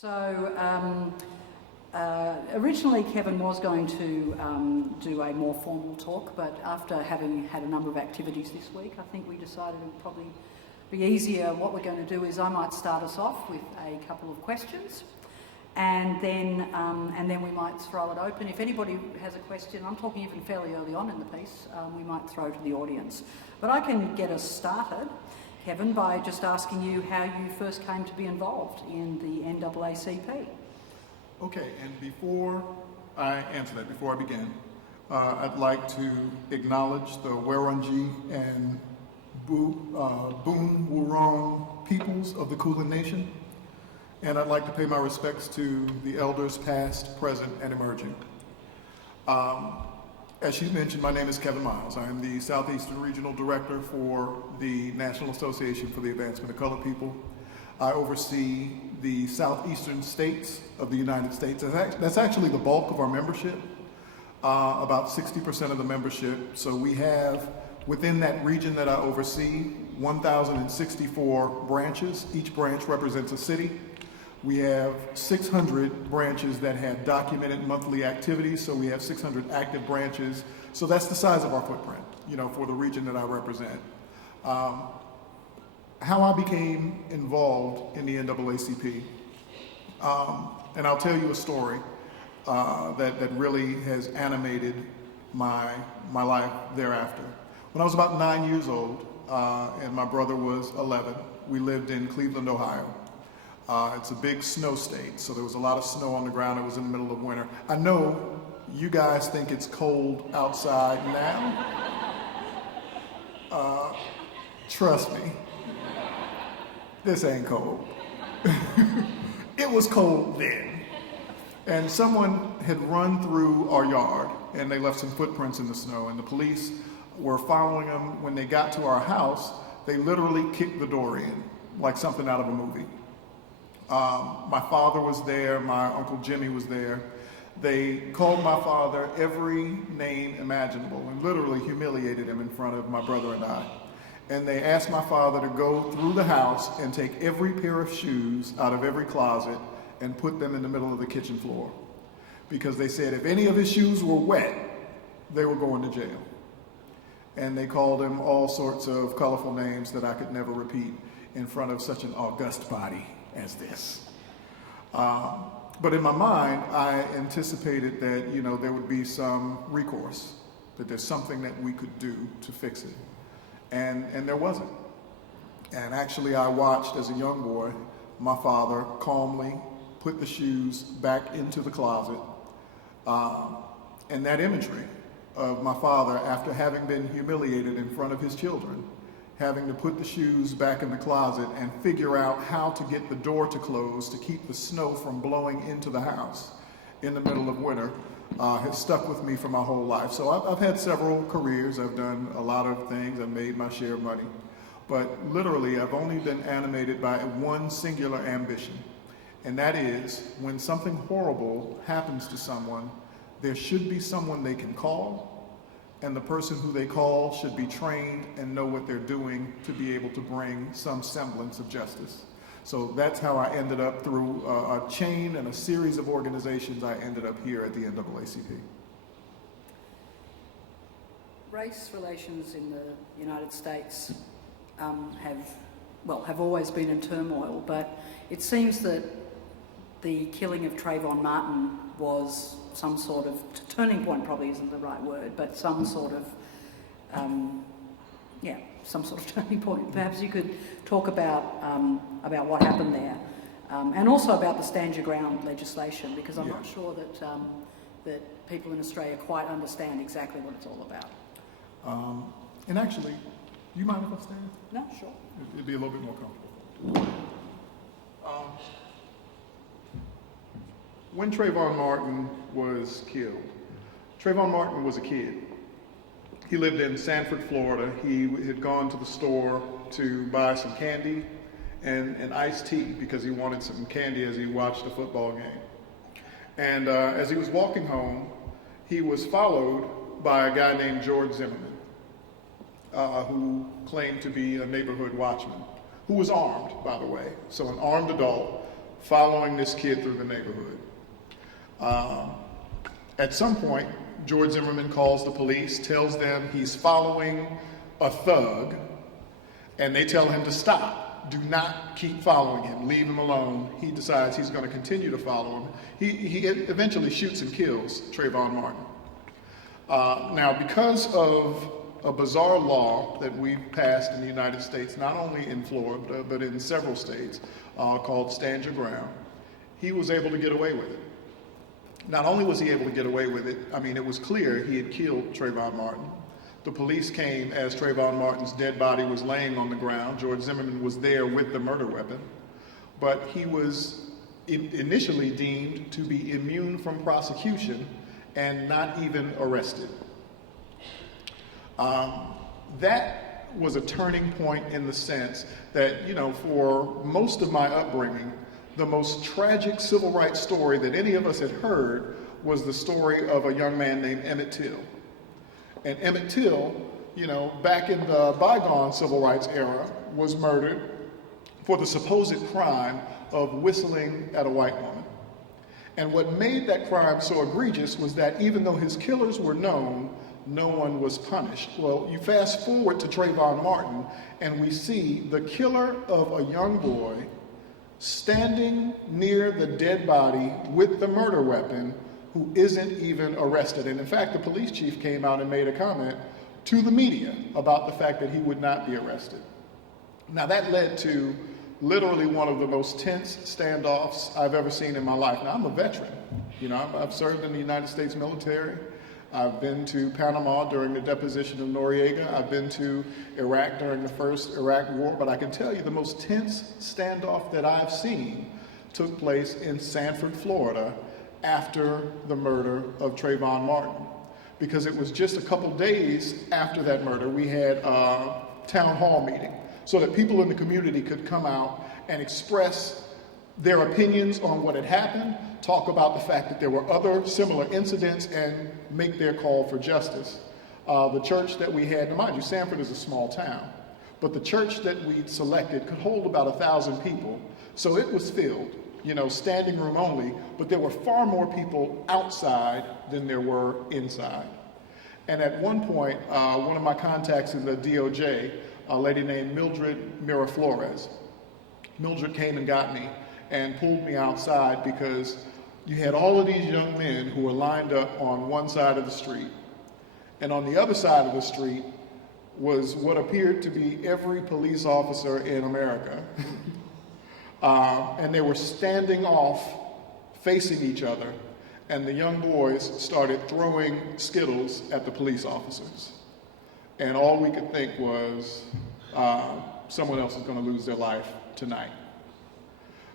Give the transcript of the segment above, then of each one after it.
So originally Kevin was going to do a more formal talk, but after having had a number of activities this week, I think we decided it would probably be easier. What we're going to do is I might start us off with a couple of questions, and then we might throw it open. If anybody has a question, I'm talking even fairly early on in the piece, we might throw to the audience. But I can get us started, Kevin, by just asking you how you first came to be involved in the NAACP. Okay, and before I answer that, before I begin, I'd like to acknowledge the Wurundjeri and Boon Wurrung peoples of the Kulin Nation, and I'd like to pay my respects to the elders past, present, and emerging. As she mentioned, my name is Kevin Myles. I am the Southeastern Regional Director for the National Association for the Advancement of Colored People. I oversee the southeastern states of the United States. That's actually the bulk of our membership, about 60% of the membership. So we have, within that region that I oversee, 1,064 branches. Each branch represents a city. We have 600 branches that have documented monthly activities, so we have 600 active branches. So that's the size of our footprint, for the region that I represent. How I became involved in the NAACP, and I'll tell you a story that really has animated my life thereafter. When I was about 9 years old, and my brother was 11, we lived in Cleveland, Ohio. It's a big snow state, so there was a lot of snow on the ground. It was in the middle of winter. I know you guys think it's cold outside now. Trust me, this ain't cold. It was cold then. And someone had run through our yard, and they left some footprints in the snow, and the police were following them. When they got to our house, they literally kicked the door in, like something out of a movie. My father was there, my Uncle Jimmy was there. They called my father every name imaginable and literally humiliated him in front of my brother and I. And they asked my father to go through the house and take every pair of shoes out of every closet and put them in the middle of the kitchen floor. Because they said if any of his shoes were wet, they were going to jail. And they called him all sorts of colorful names that I could never repeat in front of such an august body as this. But in my mind, I anticipated that, there would be some recourse, that there's something that we could do to fix it. And there wasn't. And actually, I watched as a young boy, my father calmly put the shoes back into the closet. And that imagery of my father, after having been humiliated in front of his children, having to put the shoes back in the closet and figure out how to get the door to close to keep the snow from blowing into the house in the middle of winter, has stuck with me for my whole life. So I've had several careers. I've done a lot of things. I've made my share of money. But literally, I've only been animated by one singular ambition. And that is, when something horrible happens to someone, there should be someone they can call, and the person who they call should be trained and know what they're doing to be able to bring some semblance of justice. So that's how I ended up, through a chain and a series of organizations, I ended up here at the NAACP. Race relations in the United States have always been in turmoil, but it seems that the killing of Trayvon Martin was some sort of turning point. Probably isn't the right word, but some sort of turning point. Perhaps you could talk about what happened there, and also about the Stand Your Ground legislation, because I'm not sure that people in Australia quite understand exactly what it's all about. And actually, do you mind if I stand? No, sure. It'd be a little bit more comfortable. When Trayvon Martin was killed, Trayvon Martin was a kid. He lived in Sanford, Florida. He had gone to the store to buy some candy and iced tea because he wanted some candy as he watched a football game. And as he was walking home, he was followed by a guy named George Zimmerman, who claimed to be a neighborhood watchman, who was armed, by the way. So an armed adult following this kid through the neighborhood. At some point, George Zimmerman calls the police, tells them he's following a thug, and they tell him to stop. Do not keep following him. Leave him alone. He decides he's going to continue to follow him. He eventually shoots and kills Trayvon Martin. Now, because of a bizarre law that we've passed in the United States, not only in Florida, but in several states, called Stand Your Ground, he was able to get away with it. Not only was he able to get away with it, I mean, it was clear he had killed Trayvon Martin. The police came as Trayvon Martin's dead body was laying on the ground. George Zimmerman was there with the murder weapon, but he was initially deemed to be immune from prosecution and not even arrested. That was a turning point in the sense that, you know, for most of my upbringing, the most tragic civil rights story that any of us had heard was the story of a young man named Emmett Till. And Emmett Till, you know, back in the bygone civil rights era, was murdered for the supposed crime of whistling at a white woman. And what made that crime so egregious was that even though his killers were known, no one was punished. Well, you fast forward to Trayvon Martin, and we see the killer of a young boy standing near the dead body with the murder weapon, who isn't even arrested. And in fact, the police chief came out and made a comment to the media about the fact that he would not be arrested. Now, that led to literally one of the most tense standoffs I've ever seen in my life. Now, I'm a veteran. You know, I've served in the United States military. I've been to Panama during the deposition of Noriega. I've been to Iraq during the first Iraq war. But I can tell you the most tense standoff that I've seen took place in Sanford, Florida, after the murder of Trayvon Martin. Because it was just a couple days after that murder, we had a town hall meeting so that people in the community could come out and express their opinions on what had happened, talk about the fact that there were other similar incidents, and make their call for justice. The church that we had, now mind you, Sanford is a small town, but the church that we'd selected could hold about 1,000 people, so it was filled, you know, standing room only, but there were far more people outside than there were inside. And at one point, one of my contacts in the DOJ, a lady named Mildred Miraflores, Mildred came and got me and pulled me outside because you had all of these young men who were lined up on one side of the street. And on the other side of the street was what appeared to be every police officer in America. And they were standing off, facing each other, and the young boys started throwing Skittles at the police officers. And all we could think was, someone else is going to lose their life tonight.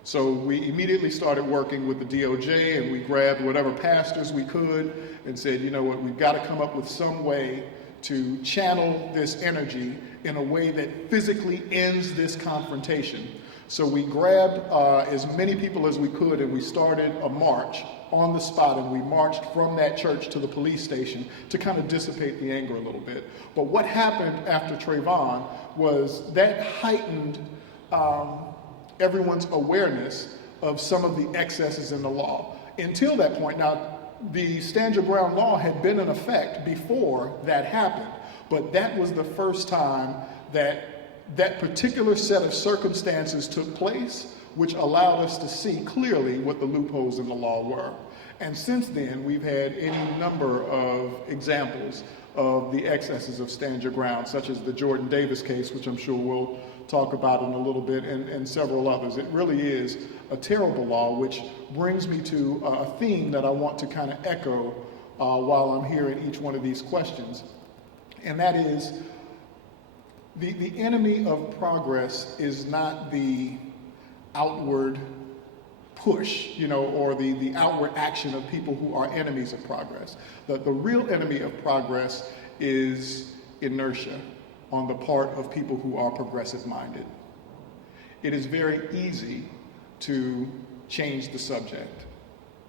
So we immediately started working with the DOJ, and we grabbed whatever pastors we could and said, you know what, we've got to come up with some way to channel this energy in a way that physically ends this confrontation. So we grabbed as many people as we could, and we started a march on the spot, and we marched from that church to the police station to kind of dissipate the anger a little bit. But what happened after Trayvon was that heightened everyone's awareness of some of the excesses in the law. Until that point, now, the Stand Your Ground law had been in effect before that happened, but that was the first time that that particular set of circumstances took place, which allowed us to see clearly what the loopholes in the law were. And since then, we've had any number of examples of the excesses of Stand Your Ground, such as the Jordan Davis case, which I'm sure we'll talk about in a little bit, and several others. It really is a terrible law, which brings me to a theme that I want to kind of echo while I'm hearing each one of these questions. And that is, the enemy of progress is not the outward push, you know, or the outward action of people who are enemies of progress. The real enemy of progress is inertia on the part of people who are progressive-minded. It is very easy to change the subject.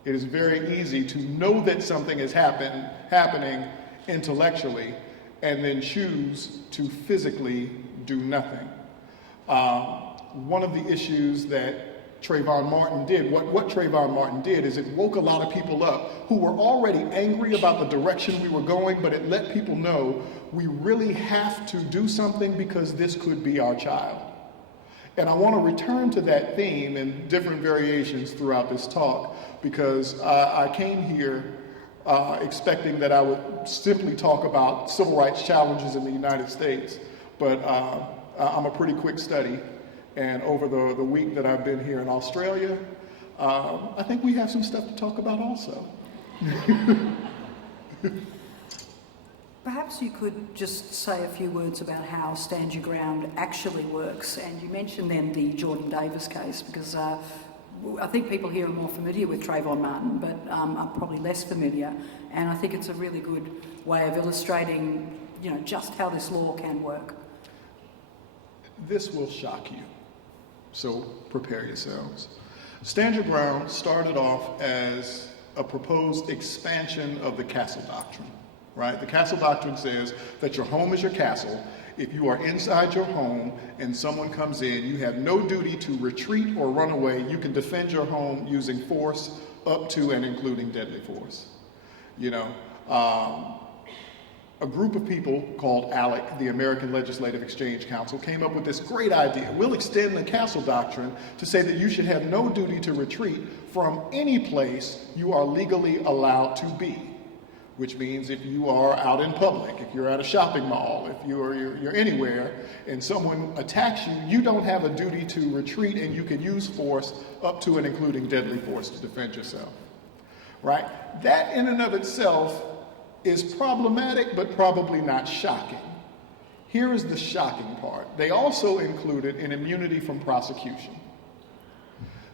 It is very easy to know that something is happening intellectually and then choose to physically do nothing. One of the issues that Trayvon Martin did. What Trayvon Martin did is it woke a lot of people up who were already angry about the direction we were going, but it let people know we really have to do something because this could be our child. And I want to return to that theme in different variations throughout this talk because I came here expecting that I would simply talk about civil rights challenges in the United States, but I'm a pretty quick study. And over the week that I've been here in Australia, I think we have some stuff to talk about also. Perhaps you could just say a few words about how Stand Your Ground actually works. And you mentioned then the Jordan Davis case, because I think people here are more familiar with Trayvon Martin, but are probably less familiar. And I think it's a really good way of illustrating, just how this law can work. This will shock you. So prepare yourselves. Stand Your Ground started off as a proposed expansion of the castle doctrine, right? The castle doctrine says that your home is your castle. If you are inside your home and someone comes in, you have no duty to retreat or run away. You can defend your home using force up to and including deadly force. A group of people called ALEC, the American Legislative Exchange Council, came up with this great idea. We'll extend the castle doctrine to say that you should have no duty to retreat from any place you are legally allowed to be, which means if you are out in public, if you're at a shopping mall, if you're anywhere and someone attacks you, you don't have a duty to retreat and you can use force up to and including deadly force to defend yourself, right? That in and of itself is problematic, but probably not shocking. Here is the shocking part. They also included an immunity from prosecution.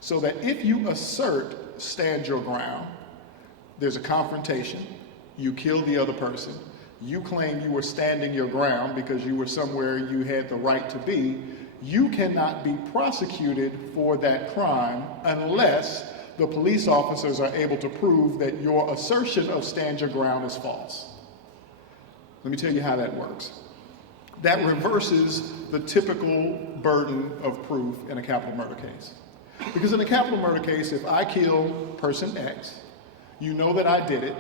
So that if you assert stand your ground, there's a confrontation, you kill the other person, you claim you were standing your ground because you were somewhere you had the right to be, you cannot be prosecuted for that crime unless the police officers are able to prove that your assertion of stand your ground is false. Let me tell you how that works. That reverses the typical burden of proof in a capital murder case. Because in a capital murder case, if I kill person X, you know that I did it,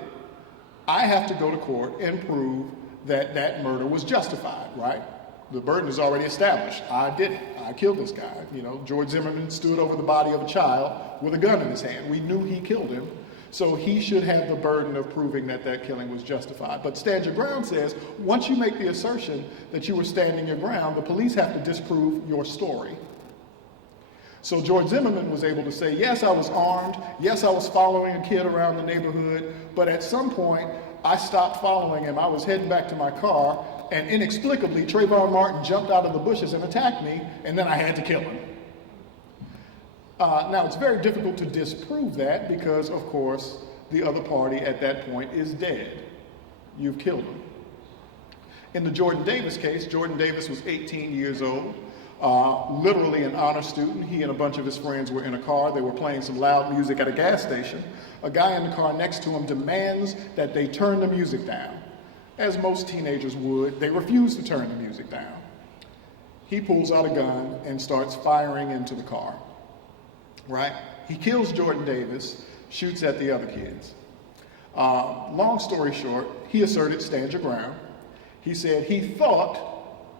I have to go to court and prove that that murder was justified, right? The burden is already established. I did it. I killed this guy. George Zimmerman stood over the body of a child with a gun in his hand. We knew he killed him. So he should have the burden of proving that that killing was justified. But stand your ground says, once you make the assertion that you were standing your ground, the police have to disprove your story. So George Zimmerman was able to say, yes, I was armed. Yes, I was following a kid around the neighborhood. But at some point, I stopped following him. I was heading back to my car. And inexplicably, Trayvon Martin jumped out of the bushes and attacked me, and then I had to kill him. Now, it's very difficult to disprove that because, of course, the other party at that point is dead. You've killed him. In the Jordan Davis case, Jordan Davis was 18 years old, literally an honor student. He and a bunch of his friends were in a car. They were playing some loud music at a gas station. A guy in the car next to him demands that they turn the music down. As most teenagers would, they refuse to turn the music down. He pulls out a gun and starts firing into the car, right? He kills Jordan Davis, shoots at the other kids. Long story short, he asserted stand your ground. He said he thought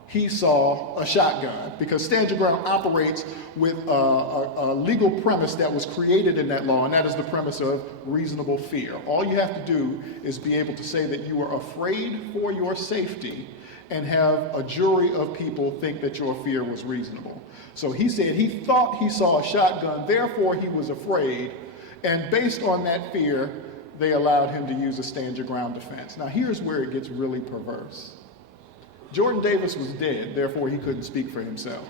he saw a shotgun because stand your ground operates with a legal premise that was created in that law, and that is the premise of reasonable fear. All you have to do is be able to say that you are afraid for your safety and have a jury of people think that your fear was reasonable. So he said he thought he saw a shotgun, therefore he was afraid, and based on that fear, they allowed him to use a stand your ground defense. Now here's where it gets really perverse. Jordan Davis was dead, therefore he couldn't speak for himself.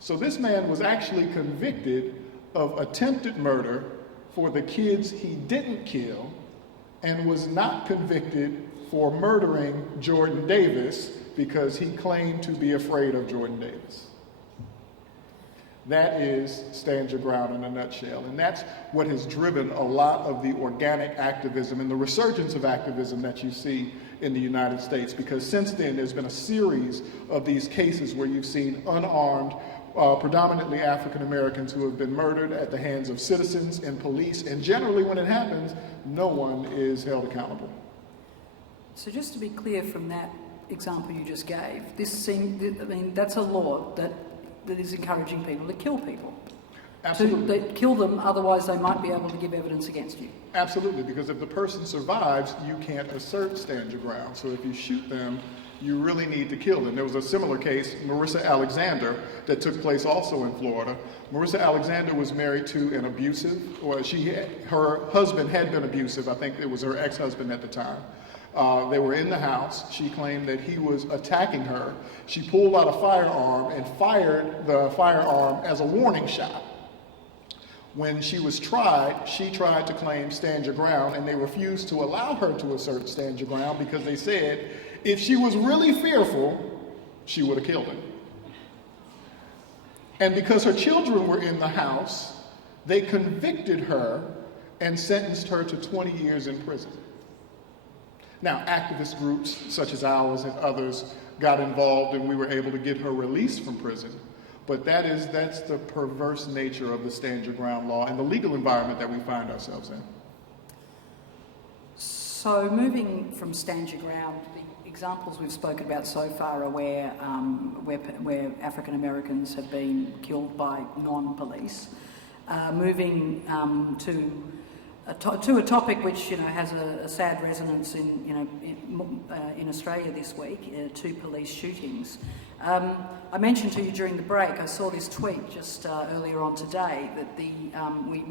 So this man was actually convicted of attempted murder for the kids he didn't kill and was not convicted for murdering Jordan Davis because he claimed to be afraid of Jordan Davis. That is stand your ground in a nutshell. And that's what has driven a lot of the organic activism and the resurgence of activism that you see in the United States, because since then there's been a series of these cases where you've seen unarmed predominantly African Americans who have been murdered at the hands of citizens and police, and generally when it happens, no one is held accountable. So just to be clear from that example you just gave, that's a law that is encouraging people to kill people. Absolutely. To kill them, otherwise they might be able to give evidence against you. Absolutely, because if the person survives, you can't assert stand your ground. So if you shoot them, you really need to kill them. There was a similar case, Marissa Alexander, that took place also in Florida. Marissa Alexander was married to an abusive, or her husband had been abusive. I think it was her ex-husband at the time. They were in the house. She claimed that he was attacking her. She pulled out a firearm and fired the firearm as a warning shot. When she was tried, she tried to claim stand your ground, and they refused to allow her to assert stand your ground because they said if she was really fearful, she would have killed him. And because her children were in the house, they convicted her and sentenced her to 20 years in prison. Now, activist groups such as ours and others got involved, and we were able to get her released from prison. But that's the perverse nature of the stand your ground law and the legal environment that we find ourselves in. So moving from stand your ground, the examples we've spoken about so far are where African Americans have been killed by non-police. Moving to a topic which has a sad resonance in Australia this week, 2 police shootings. I mentioned to you during the break, I saw this tweet just earlier on today that we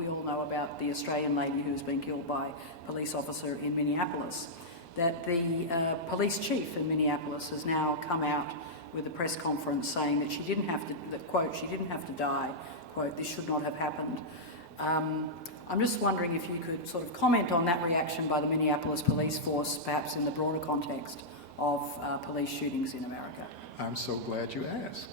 all know about the Australian lady who's been killed by a police officer in Minneapolis, that the police chief in Minneapolis has now come out with a press conference saying that she didn't have to, that, quote, she didn't have to die, quote, this should not have happened. I'm just wondering if you could sort of comment on that reaction by the Minneapolis police force, perhaps in the broader context of police shootings in America. I'm so glad you asked.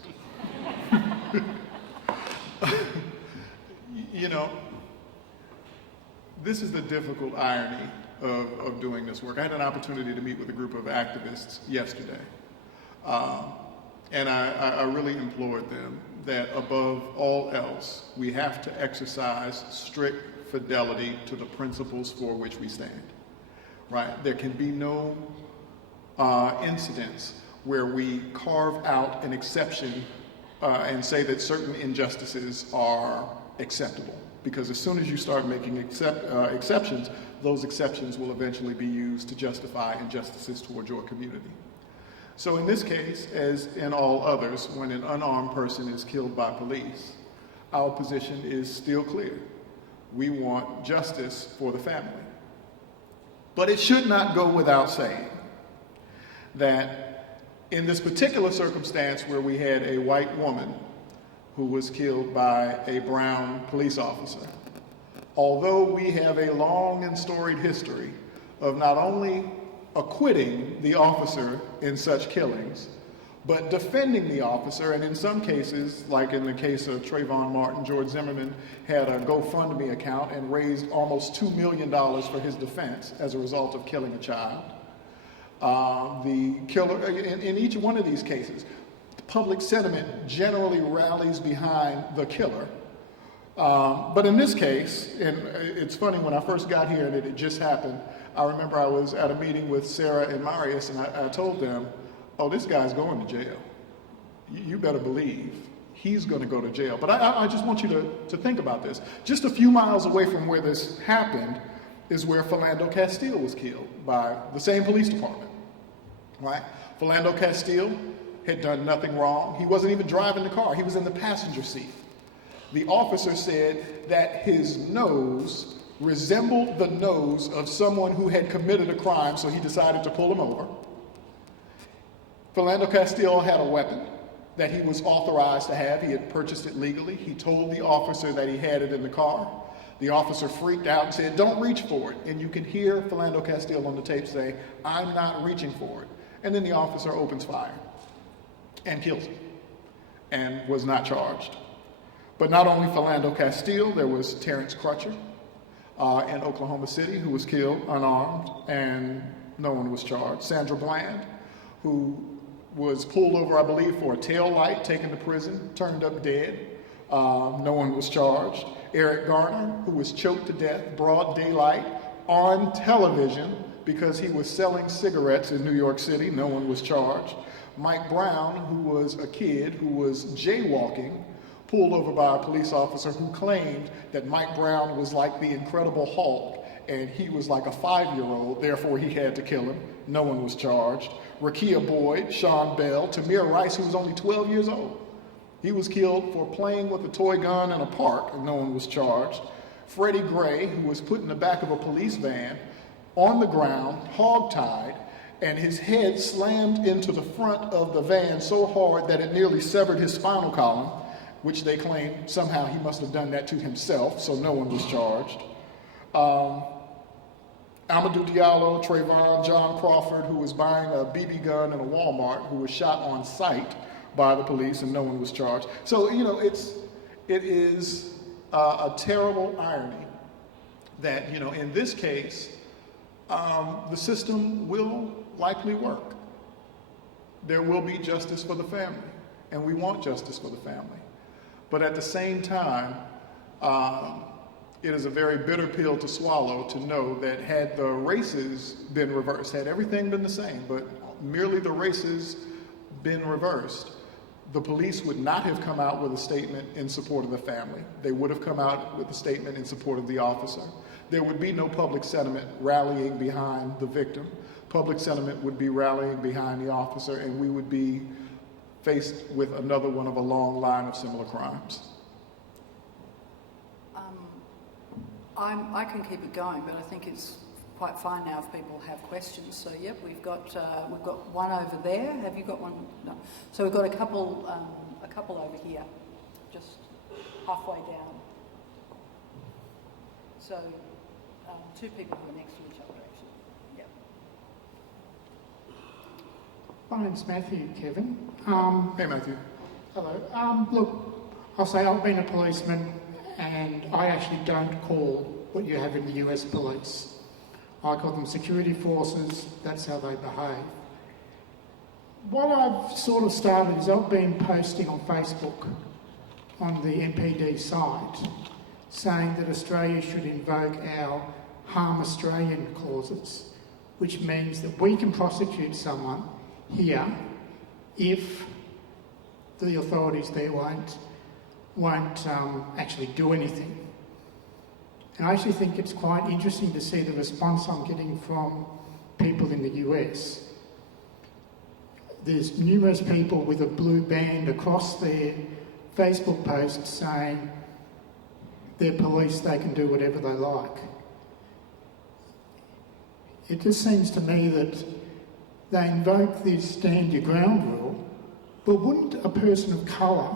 This is the difficult irony of doing this work. I had an opportunity to meet with a group of activists yesterday, and I really implored them that above all else, we have to exercise strict fidelity to the principles for which we stand, right? There can be no incidents where we carve out an exception and say that certain injustices are acceptable. Because as soon as you start making exceptions, those exceptions will eventually be used to justify injustices toward your community. So in this case, as in all others, when an unarmed person is killed by police, our position is still clear. We want justice for the family. But it should not go without saying that in this particular circumstance where we had a white woman who was killed by a brown police officer, although we have a long and storied history of not only acquitting the officer in such killings, but defending the officer, and in some cases, like in the case of Trayvon Martin, George Zimmerman had a GoFundMe account and raised almost $2 million for his defense as a result of killing a child. The killer, in each one of these cases, public sentiment generally rallies behind the killer. But in this case, and it's funny, when I first got here and it had just happened, I remember I was at a meeting with Sarah and Marius, and I told them, oh, this guy's going to jail. You better believe he's going to go to jail. But I just want you to think about this. Just a few miles away from where this happened is where Philando Castile was killed by the same police department, right? Philando Castile had done nothing wrong. He wasn't even driving the car. He was in the passenger seat. The officer said that his nose resembled the nose of someone who had committed a crime, so he decided to pull him over. Philando Castile had a weapon that he was authorized to have. He had purchased it legally. He told the officer that he had it in the car. The officer freaked out and said, don't reach for it. And you can hear Philando Castile on the tape say, I'm not reaching for it. And then the officer opens fire and kills him and was not charged. But not only Philando Castile, there was Terrence Crutcher in Oklahoma City, who was killed unarmed and no one was charged. Sandra Bland, who was pulled over, I believe, for a tail light, taken to prison, turned up dead. No one was charged. Eric Garner, who was choked to death, broad daylight, on television because he was selling cigarettes in New York City. No one was charged. Mike Brown, who was a kid who was jaywalking, pulled over by a police officer who claimed that Mike Brown was like the Incredible Hulk and he was like a 5-year-old, therefore he had to kill him. No one was charged. Rakia Boyd, Sean Bell, Tamir Rice, who was only 12 years old. He was killed for playing with a toy gun in a park, and no one was charged. Freddie Gray, who was put in the back of a police van on the ground, hogtied, and his head slammed into the front of the van so hard that it nearly severed his spinal column, which they claim somehow he must have done that to himself, so no one was charged. Amadou Diallo, Trayvon, John Crawford, who was buying a BB gun in a Walmart, who was shot on sight by the police, and no one was charged. So, you know, it is a terrible irony that, you know, in this case, the system will likely work. There will be justice for the family, and we want justice for the family. But at the same time, it is a very bitter pill to swallow to know that had the races been reversed, had everything been the same, but merely the races been reversed, the police would not have come out with a statement in support of the family. They would have come out with a statement in support of the officer. There would be no public sentiment rallying behind the victim. Public sentiment would be rallying behind the officer, and we would be faced with another one of a long line of similar crimes. I can keep it going, but I think it's quite fine now if people have questions. So, yep, we've got one over there. Have you got one? No. So we've got a couple over here, just halfway down. So, two people who are next to each other, actually. Yep. My name's Matthew, Kevin. Hey, Matthew. Hello. Look, I'll say I've been a policeman, and I actually don't call what you have in the US police. I call them security forces. That's how they behave. What I've sort of started is I've been posting on Facebook on the MPD site saying that Australia should invoke our Harm Australian clauses, which means that we can prosecute someone here if the authorities there won't actually do anything. And I actually think it's quite interesting to see the response I'm getting from people in the US. There's numerous people with a blue band across their Facebook posts saying they're police, they can do whatever they like. It just seems to me that they invoke this stand your ground rule, but wouldn't a person of colour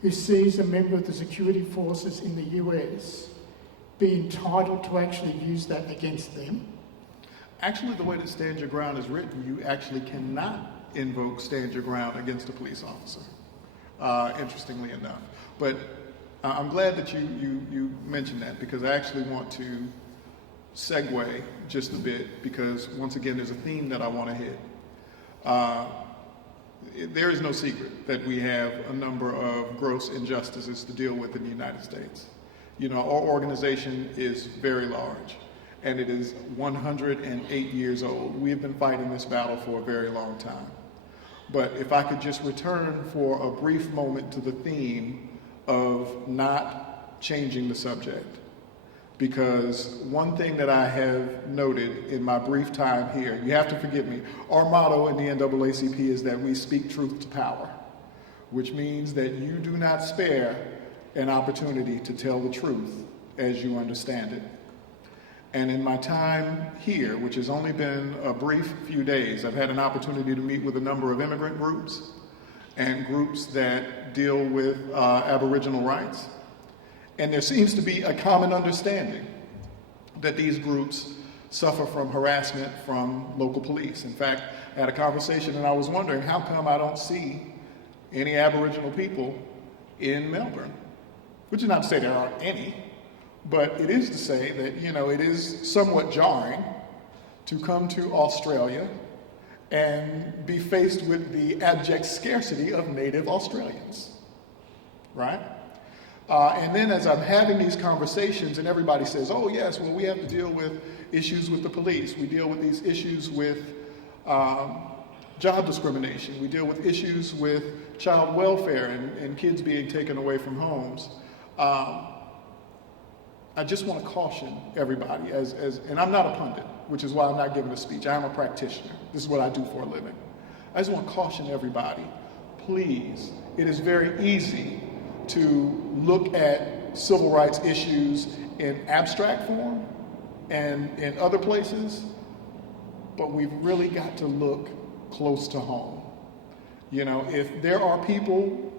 who sees a member of the security forces in the US be entitled to actually use that against them? Actually, the way that stand your ground is written, you actually cannot invoke stand your ground against a police officer, interestingly enough. But I'm glad that you mentioned that, because I actually want to segue just a bit, because once again, there's a theme that I want to hit. There is no secret that we have a number of gross injustices to deal with in the United States. You know, our organization is very large, and it is 108 years old. We have been fighting this battle for a very long time. But if I could just return for a brief moment to the theme of not changing the subject, because one thing that I have noted in my brief time here, you have to forgive me, our motto in the NAACP is that we speak truth to power, which means that you do not spare an opportunity to tell the truth as you understand it. And in my time here, which has only been a brief few days, I've had an opportunity to meet with a number of immigrant groups and groups that deal with Aboriginal rights. And there seems to be a common understanding that these groups suffer from harassment from local police. In fact, I had a conversation and I was wondering, how come I don't see any Aboriginal people in Melbourne? Which is not to say there aren't any, but it is to say that, you know, it is somewhat jarring to come to Australia and be faced with the abject scarcity of native Australians, right? And then as I'm having these conversations and everybody says, oh yes, well we have to deal with issues with the police, we deal with these issues with job discrimination, we deal with issues with child welfare and kids being taken away from homes. I just want to caution everybody, and I'm not a pundit, which is why I'm not giving a speech. I am a practitioner. This is what I do for a living. I just want to caution everybody, please, it is very easy to look at civil rights issues in abstract form and in other places, but we've really got to look close to home. You know, if there are people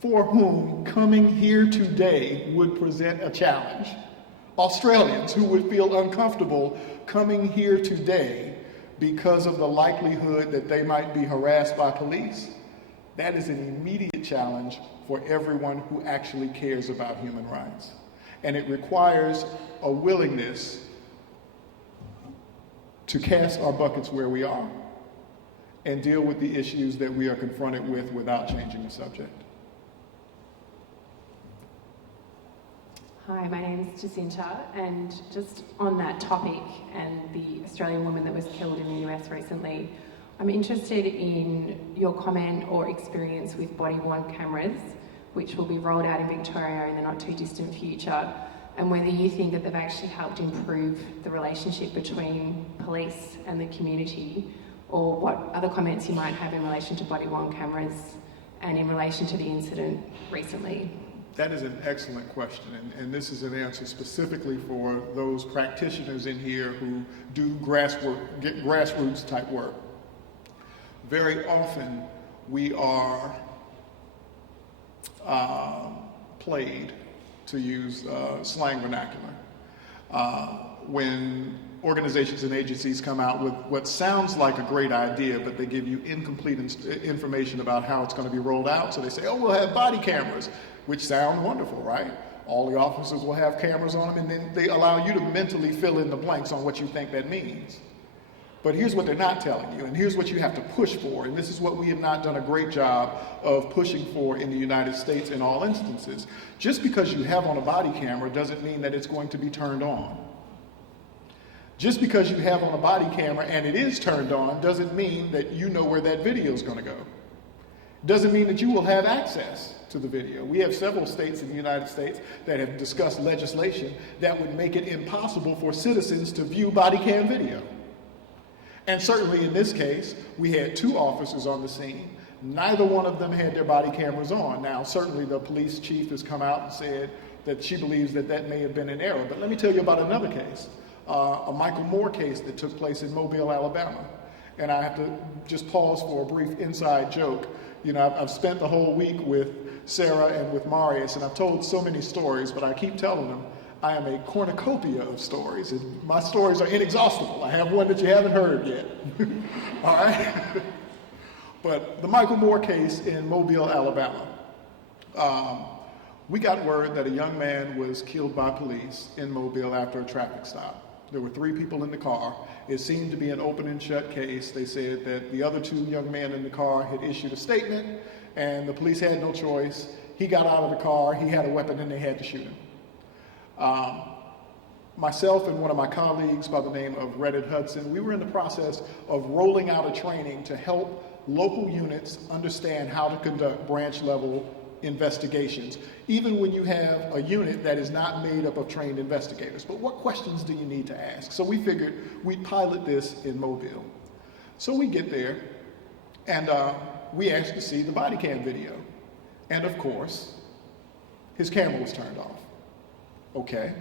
for whom coming here today would present a challenge, Australians who would feel uncomfortable coming here today because of the likelihood that they might be harassed by police, that is an immediate challenge for everyone who actually cares about human rights. And it requires a willingness to cast our buckets where we are and deal with the issues that we are confronted with without changing the subject. Hi, my name is Jacinta, and just on that topic and the Australian woman that was killed in the US recently, I'm interested in your comment or experience with body-worn cameras, which will be rolled out in Victoria in the not too distant future, and whether you think that they've actually helped improve the relationship between police and the community, or what other comments you might have in relation to body-worn cameras and in relation to the incident recently. That is an excellent question, and this is an answer specifically for those practitioners in here who do grassroots type work. Very often we are played, to use slang vernacular, when organizations and agencies come out with what sounds like a great idea, but they give you incomplete information about how it's going to be rolled out. So they say, oh, we'll have body cameras, which sound wonderful, right? All the officers will have cameras on them, and then they allow you to mentally fill in the blanks on what you think that means. But here's what they're not telling you, and here's what you have to push for, and this is what we have not done a great job of pushing for in the United States in all instances. Just because you have on a body camera doesn't mean that it's going to be turned on. Just because you have on a body camera and it is turned on doesn't mean that you know where that video is going to go. Doesn't mean that you will have access to the video. We have several states in the United States that have discussed legislation that would make it impossible for citizens to view body cam video. And certainly in this case, we had 2 officers on the scene. Neither one of them had their body cameras on. Now, certainly the police chief has come out and said that she believes that that may have been an error. But let me tell you about another case, a Michael Moore case that took place in Mobile, Alabama. And I have to just pause for a brief inside joke. You know, I've spent the whole week with Sarah and with Marius, and I've told so many stories, but I keep telling them I am a cornucopia of stories, and my stories are inexhaustible. I have one that you haven't heard yet. All right? But the Michael Moore case in Mobile, Alabama, we got word that a young man was killed by police in Mobile after a traffic stop. There were 3 people in the car. It seemed to be an open and shut case. They said that the other 2 young men in the car had issued a statement, and the police had no choice. He got out of the car, he had a weapon, and they had to shoot him. Myself and one of my colleagues by the name of Reddit Hudson, we were in the process of rolling out a training to help local units understand how to conduct branch level investigations, even when you have a unit that is not made up of trained investigators. But what questions do you need to ask? So we figured we'd pilot this in Mobile. So we get there, and we asked to see the body cam video. And of course, his camera was turned off. Okay.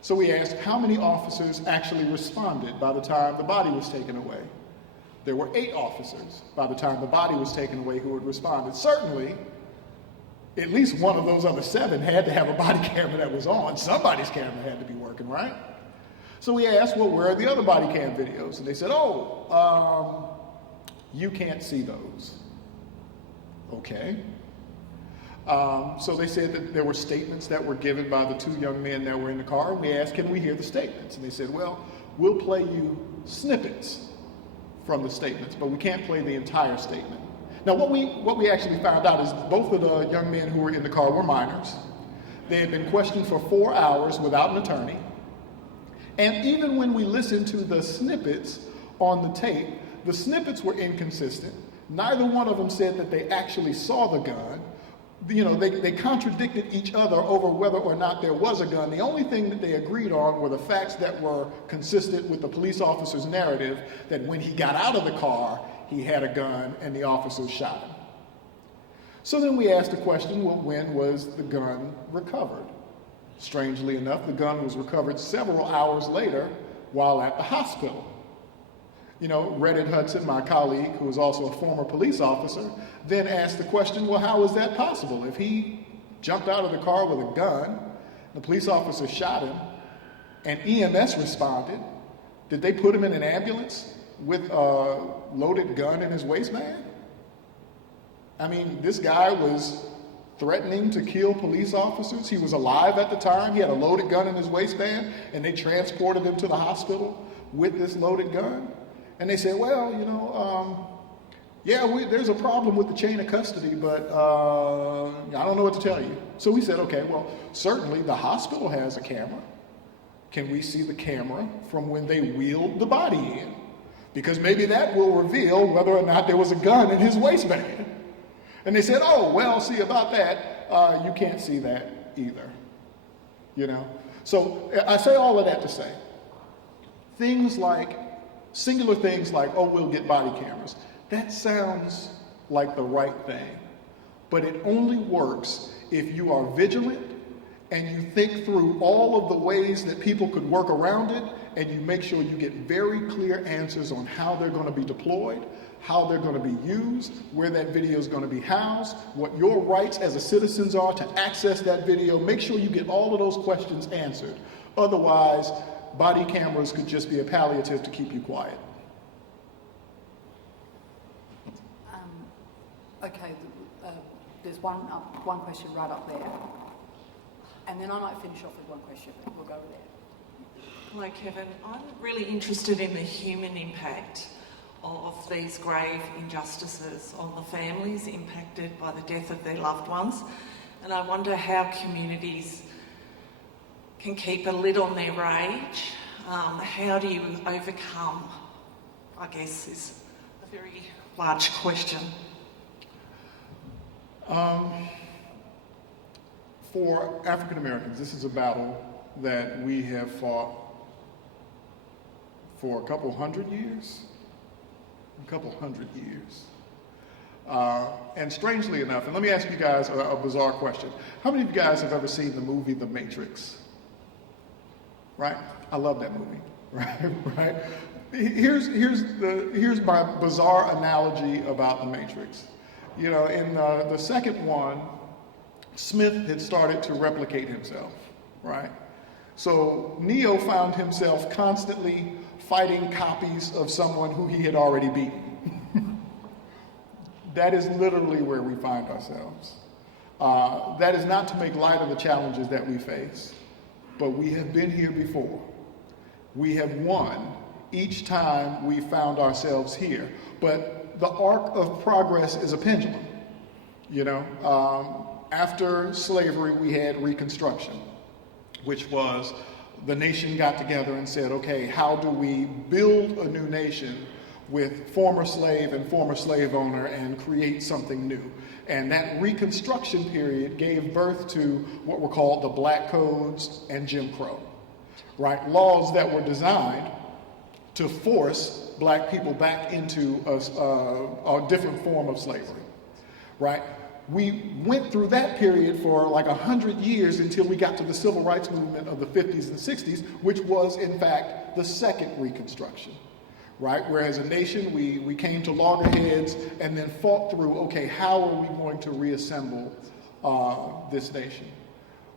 So we asked how many officers actually responded by the time the body was taken away. There were 8 officers by the time the body was taken away who had responded. Certainly, at least one of those other 7 had to have a body camera that was on. Somebody's camera had to be working, right? So we asked, well, where are the other body cam videos? And they said, you can't see those. Okay. So they said that there were statements that were given by the 2 young men that were in the car, and we asked, can we hear the statements? And they said, well, we'll play you snippets from the statements, but we can't play the entire statement. Now, what we actually found out is both of the young men who were in the car were minors. They had been questioned for 4 hours without an attorney. And even when we listened to the snippets on the tape, the snippets were inconsistent. Neither one of them said that they actually saw the gun. You know, they contradicted each other over whether or not there was a gun. The only thing that they agreed on were the facts that were consistent with the police officer's narrative that when he got out of the car, he had a gun and the officers shot him. So then we asked the question, well, when was the gun recovered? Strangely enough, the gun was recovered several hours later while at the hospital. You know, Reddit Hudson, my colleague, who was also a former police officer, then asked the question, well, how is that possible? If he jumped out of the car with a gun, the police officer shot him, and EMS responded, did they put him in an ambulance with a loaded gun in his waistband? I mean, this guy was threatening to kill police officers. He was alive at the time. He had a loaded gun in his waistband, and they transported him to the hospital with this loaded gun. And they said, well, you know, there's a problem with the chain of custody, but I don't know what to tell you. So we said, okay, well, certainly the hospital has a camera. Can we see the camera from when they wheeled the body in? Because maybe that will reveal whether or not there was a gun in his waistband. And they said, oh, well, see about that, you can't see that either. You know? So I say all of that to say, singular things like, oh, we'll get body cameras. That sounds like the right thing, but it only works if you are vigilant and you think through all of the ways that people could work around it, and you make sure you get very clear answers on how they're going to be deployed, how they're going to be used, where that video is going to be housed, what your rights as a citizens are to access that video. Make sure you get all of those questions answered. Otherwise, body cameras could just be a palliative to keep you quiet. Okay, there's one question right up there. And then I might finish off with one question. We'll go there. Hello, Kevin. I'm really interested in the human impact of these grave injustices on the families impacted by the death of their loved ones. And I wonder how communities can keep a lid on their rage. How do you overcome, I guess, is a very large question. For African Americans, this is a battle that we have fought for a couple hundred years. And strangely enough, and let me ask you guys a bizarre question. How many of you guys have ever seen the movie The Matrix? Right? I love that movie. Right? Here's my bizarre analogy about The Matrix. You know, in the second one, Smith had started to replicate himself, right? So Neo found himself constantly fighting copies of someone who he had already beaten. That is literally where we find ourselves. That is not to make light of the challenges that we face, but we have been here before. We have won each time we found ourselves here. But the arc of progress is a pendulum, you know? After slavery, we had Reconstruction, which was the nation got together and said, okay, how do we build a new nation with former slave and former slave owner and create something new? And that Reconstruction period gave birth to what were called the Black Codes and Jim Crow, right? Laws that were designed to force Black people back into a different form of slavery, right? We went through that period for like 100 years until we got to the civil rights movement of the 50s and 60s, which was in fact the second Reconstruction, right? Where as a nation, we came to loggerheads and then fought through, okay, how are we going to reassemble this nation?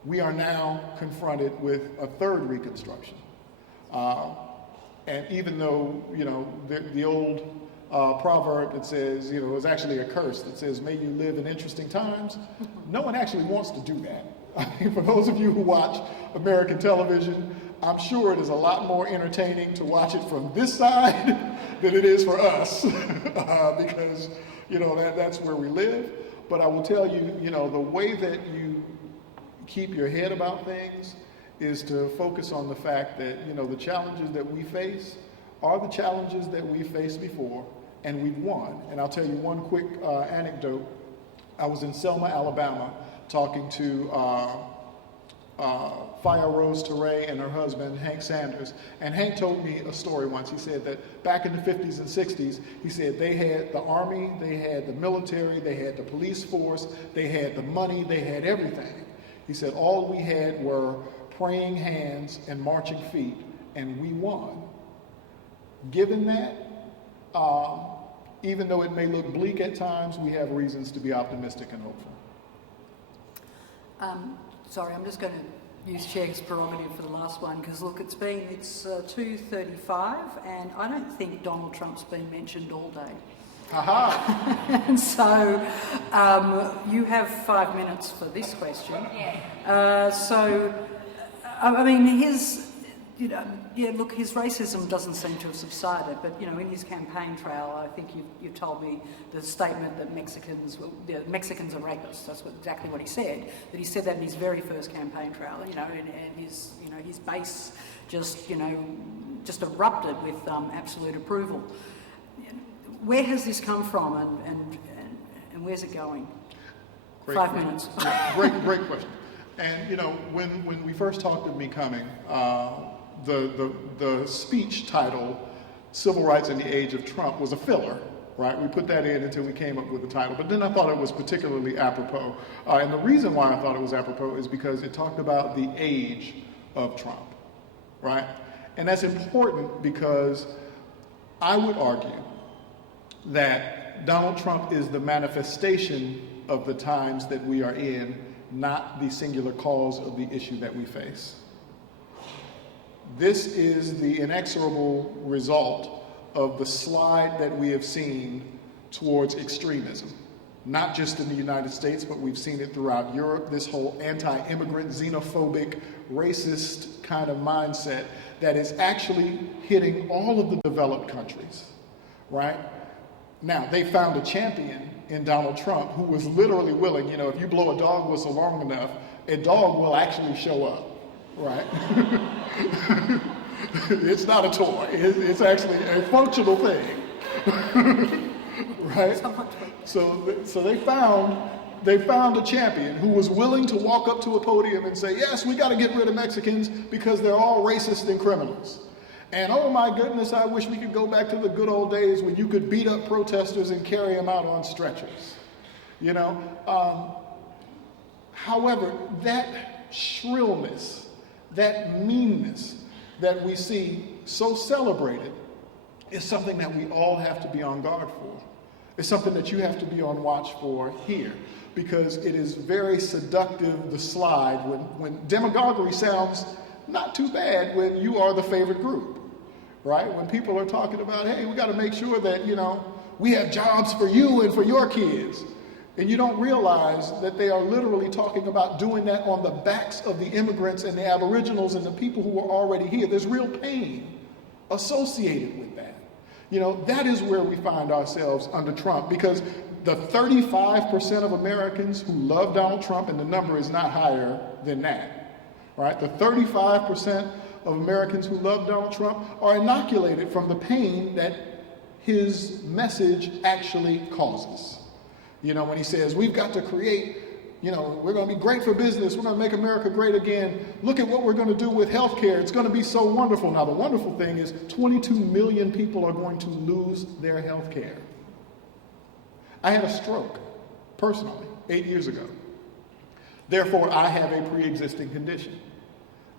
We are now confronted with a third Reconstruction. And even though, you know, the old proverb that says, you know, it was actually a curse that says, may you live in interesting times. No one actually wants to do that. I mean, for those of you who watch American television, I'm sure it is a lot more entertaining to watch it from this side than it is for us, because, that's where we live. But I will tell you, the way that you keep your head about things is to focus on the fact that, the challenges that we face are the challenges that we faced before, and we've won. And I'll tell you one quick anecdote. I was in Selma, Alabama, talking to Fire Rose Teray and her husband, Hank Sanders. And Hank told me a story once. He said that back in the 50s and 60s, he said they had the army, they had the military, they had the police force, they had the money, they had everything. He said all we had were praying hands and marching feet, and we won. Given that, even though it may look bleak at times, we have reasons to be optimistic and hopeful. Sorry, I'm just going to use Chair's prerogative for the last one, because look, it's 2:35, and I don't think Donald Trump's been mentioned all day. Aha! And so you have 5 minutes for this question. His racism doesn't seem to have subsided, but in his campaign trail, I think you've told me the statement that Mexicans are rapists. That's exactly what he said. That he said that in his very first campaign trail, and his base just erupted with absolute approval. Where has this come from, and where's it going? Great 5 question. minutes. Great question. And when we first talked of me coming, the speech title, Civil Rights in the Age of Trump, was a filler, right? We put that in until we came up with the title. But then I thought it was particularly apropos. And the reason why I thought it was apropos is because it talked about the age of Trump, right? And that's important because I would argue that Donald Trump is the manifestation of the times that we are in, not the singular cause of the issue that we face. This is the inexorable result of the slide that we have seen towards extremism, not just in the United States, but we've seen it throughout Europe, this whole anti-immigrant, xenophobic, racist kind of mindset that is actually hitting all of the developed countries, right? Now, they found a champion in Donald Trump who was literally willing, if you blow a dog whistle long enough, a dog will actually show up, right? It's not a toy. It's actually a functional thing, right? So they found a champion who was willing to walk up to a podium and say, yes, we got to get rid of Mexicans because they're all racist and criminals. And oh my goodness, I wish we could go back to the good old days when you could beat up protesters and carry them out on stretchers. However, that shrillness, that meanness that we see so celebrated is something that we all have to be on guard for. It's something that you have to be on watch for here, because it is very seductive, the slide, when demagoguery sounds not too bad when you are the favored group, right? When people are talking about, hey, we got to make sure that, we have jobs for you and for your kids. And you don't realize that they are literally talking about doing that on the backs of the immigrants and the aboriginals and the people who are already here. There's real pain associated with that. That is where we find ourselves under Trump, because the 35% of Americans who love Donald Trump, and the number is not higher than that, right? The 35% of Americans who love Donald Trump are inoculated from the pain that his message actually causes. When he says, we've got to create, we're going to be great for business, we're going to make America great again, look at what we're going to do with health care, it's going to be so wonderful. Now, the wonderful thing is 22 million people are going to lose their health care. I had a stroke, personally, 8 years ago. Therefore, I have a pre-existing condition.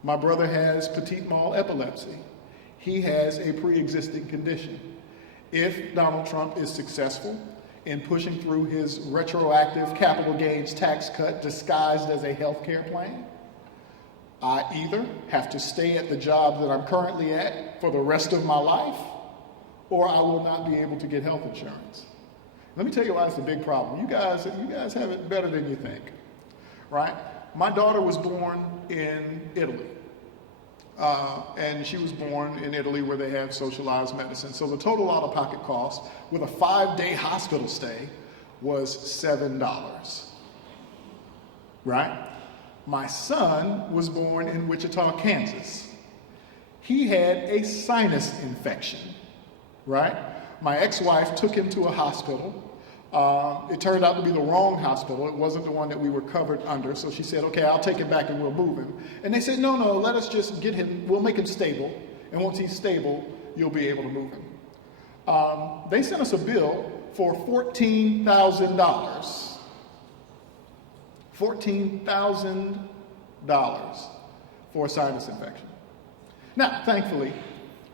My brother has petit mal epilepsy. He has a pre-existing condition. If Donald Trump is successful in pushing through his retroactive capital gains tax cut disguised as a health care plan, I either have to stay at the job that I'm currently at for the rest of my life, or I will not be able to get health insurance. Let me tell you why it's a big problem. You guys have it better than you think, right? My daughter was born in Italy. and she was born in Italy where they have socialized medicine. So the total out-of-pocket cost with a 5-day hospital stay was $7, right? My son was born in Wichita, Kansas. He had a sinus infection, right? My ex-wife took him to a hospital. It turned out to be the wrong hospital. It wasn't the one that we were covered under. So she said, okay, I'll take him back and we'll move him. And they said, no, let us just get him, we'll make him stable. And once he's stable, you'll be able to move him. They sent us a bill for $14,000. $14,000 for a sinus infection. Now, thankfully,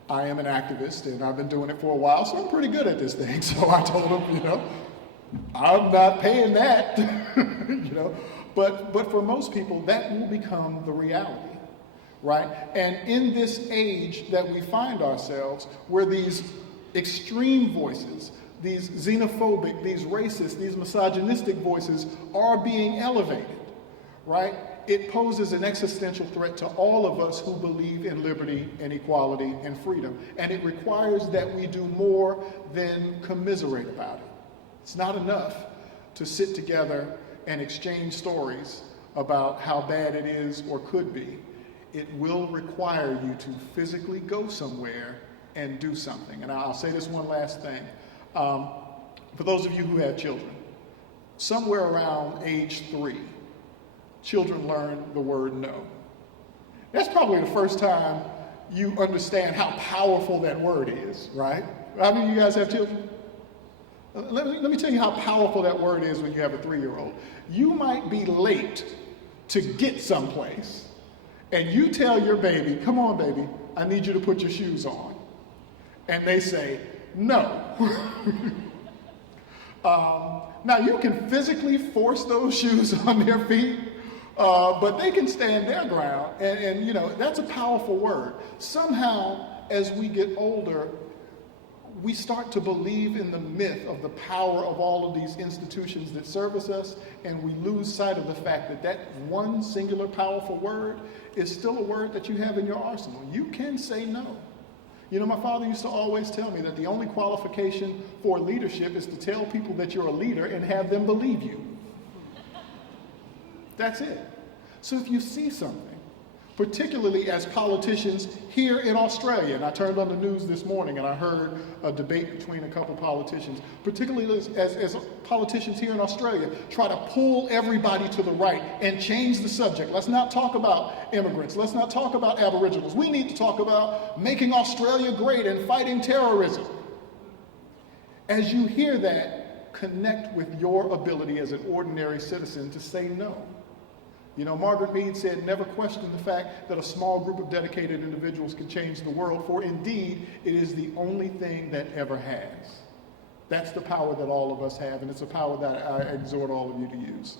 I am an activist and I've been doing it for a while, so I'm pretty good at this thing. So I told him, I'm not paying that, But for most people, that will become the reality, right? And in this age that we find ourselves, where these extreme voices, these xenophobic, these racist, these misogynistic voices are being elevated, right? It poses an existential threat to all of us who believe in liberty and equality and freedom. And it requires that we do more than commiserate about it. It's not enough to sit together and exchange stories about how bad it is or could be. It will require you to physically go somewhere and do something. And I'll say this one last thing. For those of you who have children, somewhere around age 3, children learn the word no. That's probably the first time you understand how powerful that word is, right? How many of you guys have children? Let me tell you how powerful that word is when you have a 3-year-old. You might be late to get someplace, and you tell your baby, come on, baby, I need you to put your shoes on. And they say, no. Now, you can physically force those shoes on their feet, but they can stand their ground, and that's a powerful word. Somehow, as we get older, we start to believe in the myth of the power of all of these institutions that service us, and we lose sight of the fact that that one singular powerful word is still a word that you have in your arsenal. You can say no. My father used to always tell me that the only qualification for leadership is to tell people that you're a leader and have them believe you. That's it. So if you see something, particularly as politicians here in Australia, and I turned on the news this morning and I heard a debate between a couple politicians, particularly as politicians here in Australia try to pull everybody to the right and change the subject. Let's not talk about immigrants. Let's not talk about Aboriginals. We need to talk about making Australia great and fighting terrorism. As you hear that, connect with your ability as an ordinary citizen to say no. Margaret Mead said, never question the fact that a small group of dedicated individuals can change the world, for indeed it is the only thing that ever has. That's the power that all of us have, and it's a power that I exhort all of you to use.